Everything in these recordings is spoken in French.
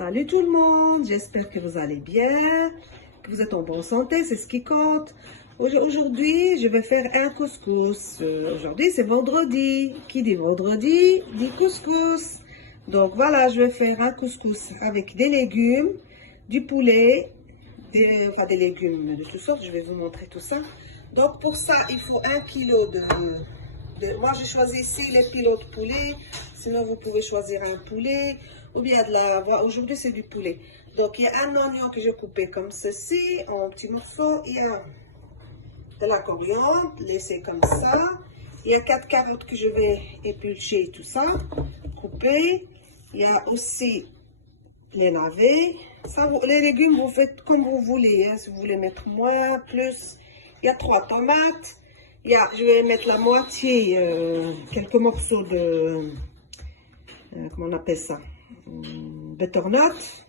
Salut tout le monde, j'espère que vous allez bien, que vous êtes en bonne santé, c'est ce qui compte. Aujourd'hui, je vais faire un couscous. Aujourd'hui, c'est vendredi. Qui dit vendredi, dit couscous. Donc voilà, je vais faire un couscous avec des légumes, du poulet, des légumes de toutes sortes. Je vais vous montrer tout ça. Donc pour ça, il faut 1 kilo moi, j'ai choisi ici les pilotes de poulet. Sinon, vous pouvez choisir un poulet ou bien de la... Aujourd'hui, c'est du poulet. Donc, il y a un oignon que j'ai coupé comme ceci, en petits morceaux. Il y a de la coriandre, laissée comme ça. Il y a 4 carottes que je vais éplucher, tout ça, couper. Il y a aussi les navets. Ça, les légumes, vous faites comme vous voulez. Hein, si vous voulez mettre moins, plus. Il y a 3 tomates. Je vais mettre la moitié, quelques morceaux de, comment on appelle ça, butternut,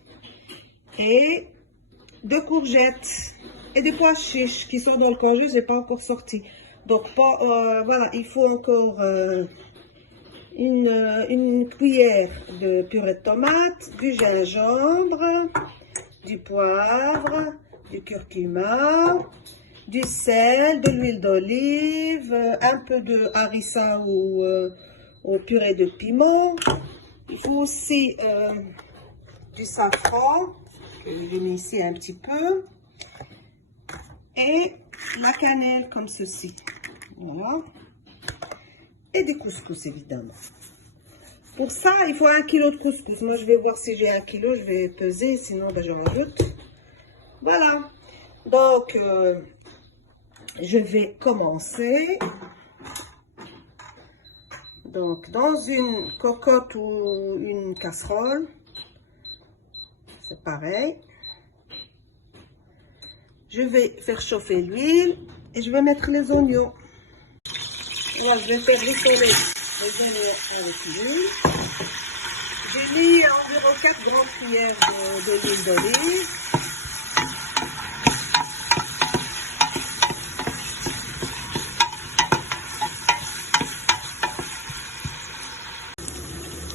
et 2 courgettes, et des pois chiches qui sont dans le congé, je n'ai pas encore sorti. Donc, voilà, il faut encore une cuillère de purée de tomate, du gingembre, du poivre, du curcuma, du sel, de l'huile d'olive, un peu de harissa ou purée de piment. Il faut aussi du safran, que j'ai mis ici un petit peu, et la cannelle comme ceci. Voilà. Et des couscous évidemment. Pour ça, il faut 1 kilo de couscous. Moi, je vais voir si j'ai 1 kilo, je vais peser, sinon ben, je rajoute. Voilà. Donc, je vais commencer. Donc, dans une cocotte ou une casserole, c'est pareil. Je vais faire chauffer l'huile et je vais mettre les oignons. Voilà, je vais faire rissoler les oignons avec l'huile. J'ai mis environ 4 grandes cuillères d'huile d'olive.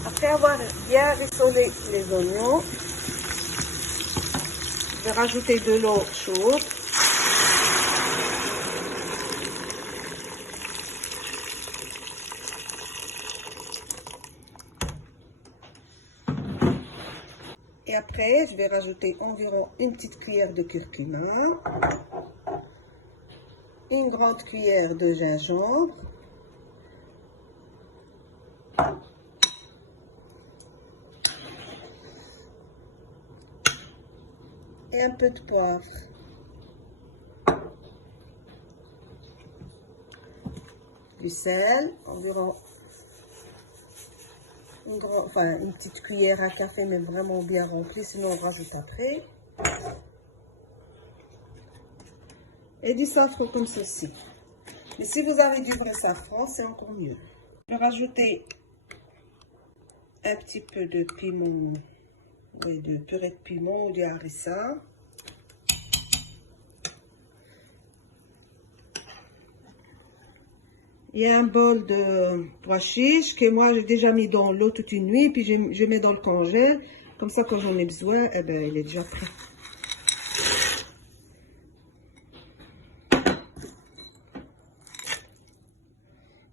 Après avoir bien rissolé les oignons, je vais rajouter de l'eau chaude. Et après, je vais rajouter environ une petite cuillère de curcuma, une grande cuillère de gingembre, et un peu de poivre. Du sel, environ une petite cuillère à café, mais vraiment bien remplie, sinon on rajoute après. Et du safran comme ceci. Mais si vous avez du vrai safran, c'est encore mieux. Je vais rajouter un petit peu de piment, de purée de piment ou du harissa. Il y a un bol de pois chiches que moi j'ai déjà mis dans l'eau toute une nuit, puis je mets dans le congèle. Comme ça, quand j'en ai besoin, eh ben, il est déjà prêt.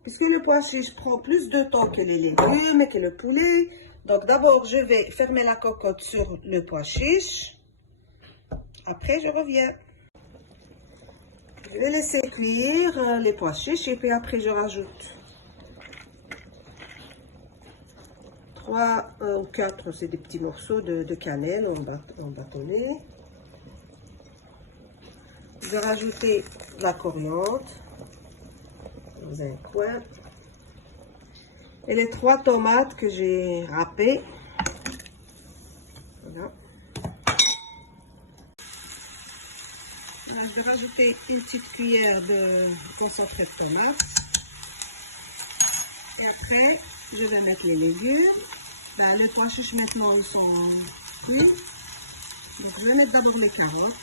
Puisque le pois chiche prend plus de temps que les légumes et que le poulet, donc d'abord je vais fermer la cocotte sur le pois chiche. Après, je reviens. Je vais laisser cuire les pois chiches et puis après je rajoute 3 ou 4, c'est des petits morceaux de cannelle en bâtonnet. Je vais rajouter de la coriandre dans un coin et les 3 tomates que j'ai râpées. Voilà. Je vais rajouter une petite cuillère de concentré de tomate. Et après, je vais mettre les légumes. Là, les pois chiches maintenant, ils sont cuits. Donc, je vais mettre d'abord les carottes.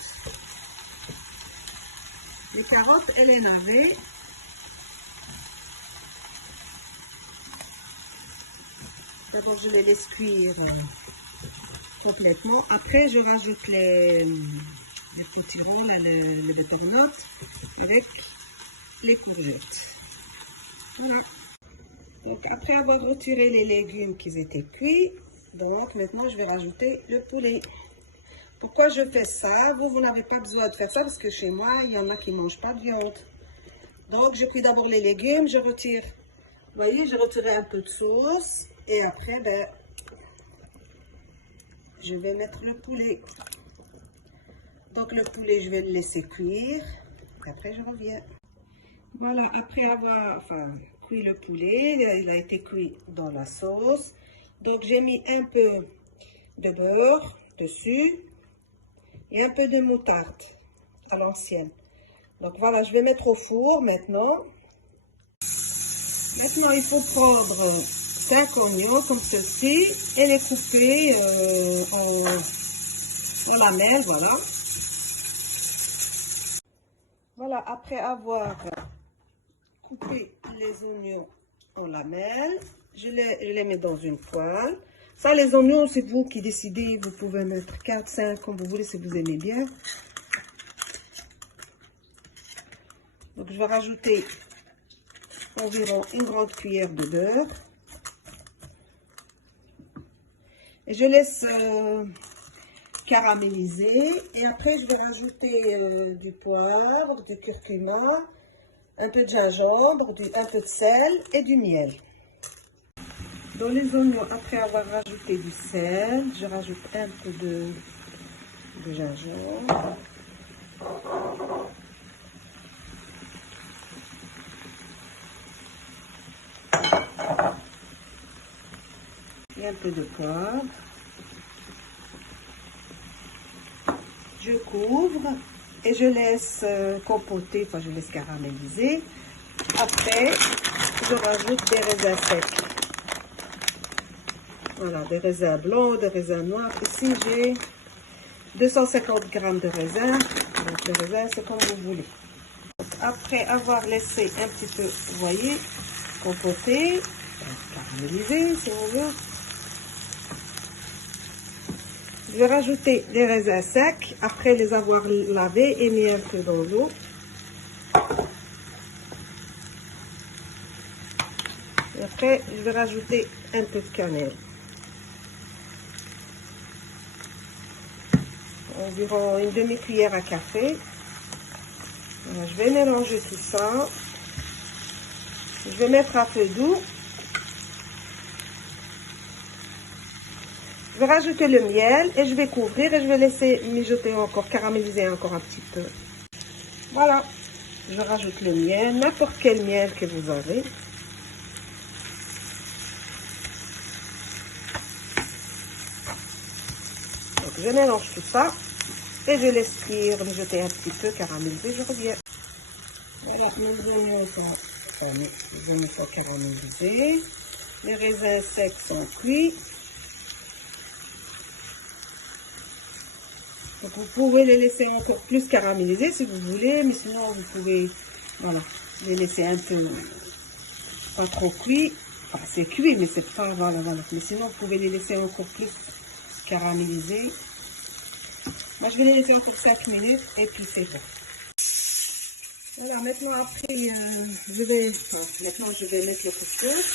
Les carottes et les navets. D'abord, je les laisse cuire complètement. Après, je rajoute les potirons, là, les butternuts avec les courgettes. Voilà. Donc, après avoir retiré les légumes qui étaient cuits, donc maintenant, je vais rajouter le poulet. Pourquoi je fais ça? Vous n'avez pas besoin de faire ça parce que chez moi, il y en a qui ne mangent pas de viande. Donc, je cuis d'abord les légumes, je retire. Vous voyez, j'ai retiré un peu de sauce. Et après, ben, je vais mettre le poulet. Donc, le poulet, je vais le laisser cuire. Après, je reviens. Voilà, après avoir cuit le poulet, il a été cuit dans la sauce. Donc, j'ai mis un peu de beurre dessus et un peu de moutarde à l'ancienne. Donc, voilà, je vais mettre au four maintenant. Maintenant, il faut prendre 5 oignons comme ceci et les couper en lamelles, voilà. Voilà, après avoir coupé les oignons en lamelles, je les mets dans une poêle. Ça, les oignons, c'est vous qui décidez. Vous pouvez mettre 4, 5, comme vous voulez, si vous aimez bien. Donc, je vais rajouter environ une grande cuillère de beurre. Et je laisse caraméliser. Et après, je vais rajouter du poivre, du curcuma, un peu de gingembre, un peu de sel et du miel. Dans les oignons, après avoir rajouté du sel, je rajoute un peu de gingembre. Et un peu de poivre. Je couvre et je laisse compoter, je laisse caraméliser. Après, je rajoute des raisins secs. Voilà, des raisins blancs, des raisins noirs. Ici, j'ai 250 g de raisins. Donc, les raisins, c'est comme vous voulez. Après avoir laissé un petit peu, vous voyez, compoter, caraméliser, si on veut. Je vais rajouter des raisins secs après les avoir lavés et mis un peu dans l'eau. Et après, je vais rajouter un peu de cannelle. Environ une demi-cuillère à café. Alors, je vais mélanger tout ça. Je vais mettre à feu doux. Je vais rajouter le miel et je vais couvrir et je vais laisser mijoter encore, caraméliser encore un petit peu. Voilà, je rajoute le miel, n'importe quel miel que vous avez. Donc je mélange tout ça et je laisse cuire, mijoter un petit peu, caraméliser, je reviens. Voilà, nos oignons sont caramélisés, les raisins secs sont cuits. Donc vous pouvez les laisser encore plus caraméliser si vous voulez, mais sinon vous pouvez, voilà, les laisser un peu, pas trop cuits. Enfin, c'est cuit, mais c'est pas, voilà. Mais sinon vous pouvez les laisser encore plus caraméliser. Moi je vais les laisser encore 5 minutes et puis c'est bon. Voilà, maintenant après, je vais mettre le couscous.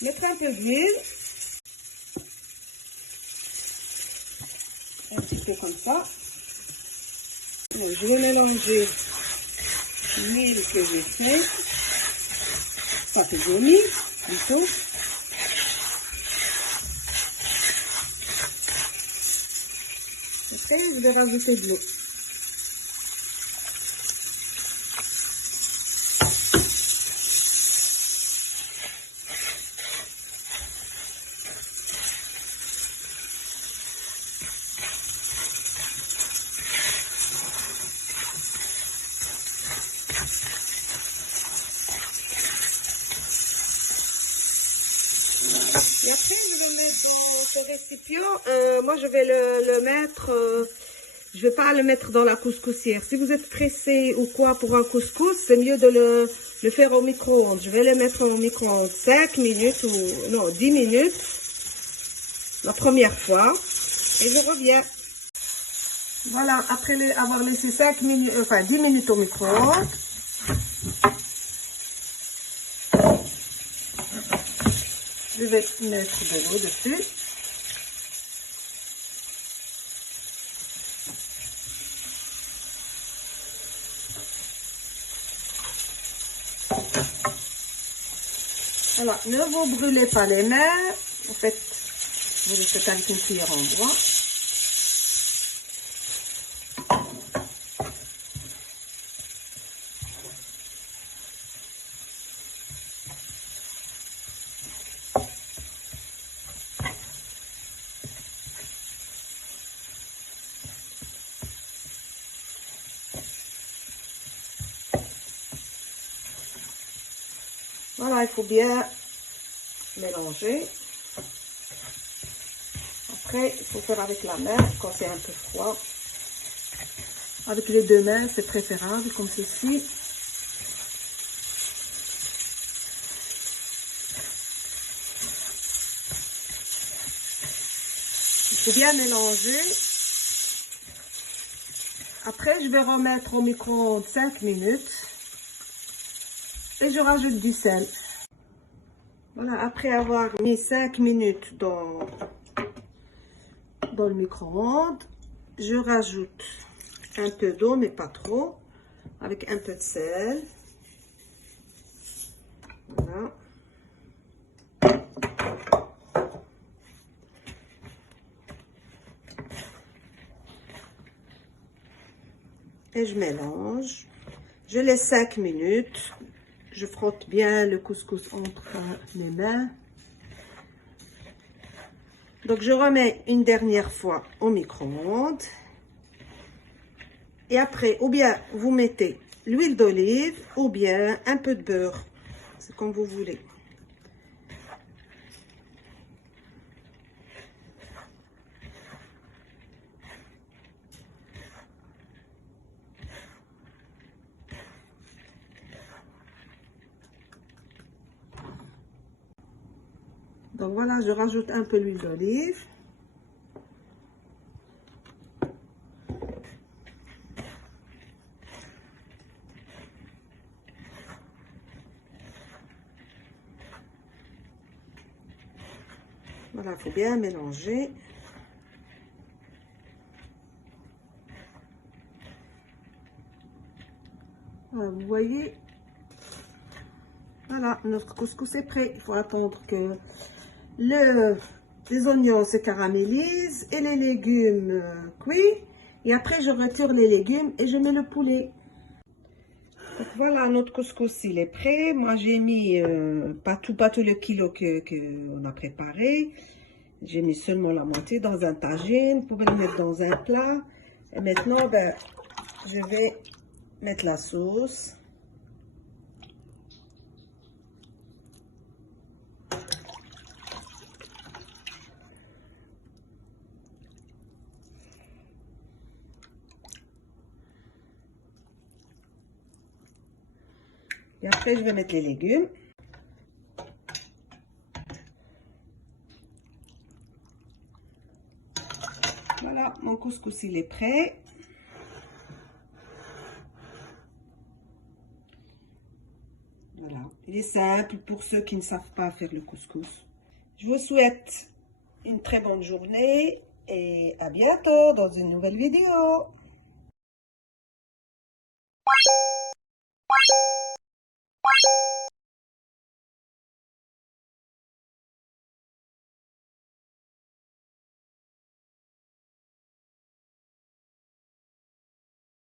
Mettre un peu d'huile. Un petit peu comme ça. Je vais mélanger l'huile que j'ai fait, que j'ai mis plutôt. Après, je vais rajouter de l'eau. Et après, je vais mettre dans ce récipient, moi je vais le mettre, je vais pas le mettre dans la couscoussière. Si vous êtes pressé ou quoi pour un couscous, c'est mieux de le faire au micro-ondes. Je vais le mettre au micro-ondes 5 minutes ou non 10 minutes. la première fois et je reviens. Voilà, après avoir laissé 5 minutes, enfin 10 minutes au micro-ondes, je vais mettre de l'eau dessus. Voilà, ne vous brûlez pas les mains. En fait, vous le faites avec une cuillère en bois. Voilà, il faut bien mélanger. Après, il faut faire avec la main quand c'est un peu froid. Avec les deux mains, c'est préférable, comme ceci. Il faut bien mélanger. Après, je vais remettre au micro-ondes 5 minutes. Et je rajoute du sel. Voilà, après avoir mis 5 minutes dans le micro-ondes, je rajoute un peu d'eau, mais pas trop, avec un peu de sel. Voilà. Et je mélange. Je laisse 5 minutes. Je frotte bien le couscous entre mes mains. Donc, je remets une dernière fois au micro-ondes. Et après, ou bien vous mettez l'huile d'olive ou bien un peu de beurre. C'est comme vous voulez. Donc voilà, je rajoute un peu l'huile d'olive. Voilà, il faut bien mélanger. Voilà, vous voyez. Voilà, notre couscous est prêt. Il faut attendre que les oignons se caramélisent et les légumes cuits. Et après, je retire les légumes et je mets le poulet. Donc voilà, notre couscous, il est prêt. Moi, j'ai mis pas tout le kilo qu'on a préparé. J'ai mis seulement la moitié dans un tagine. Vous pouvez le mettre dans un plat. Et maintenant, ben, je vais mettre la sauce. Et après, je vais mettre les légumes. Voilà, mon couscous, il est prêt. Voilà, il est simple pour ceux qui ne savent pas faire le couscous. Je vous souhaite une très bonne journée et à bientôt dans une nouvelle vidéo.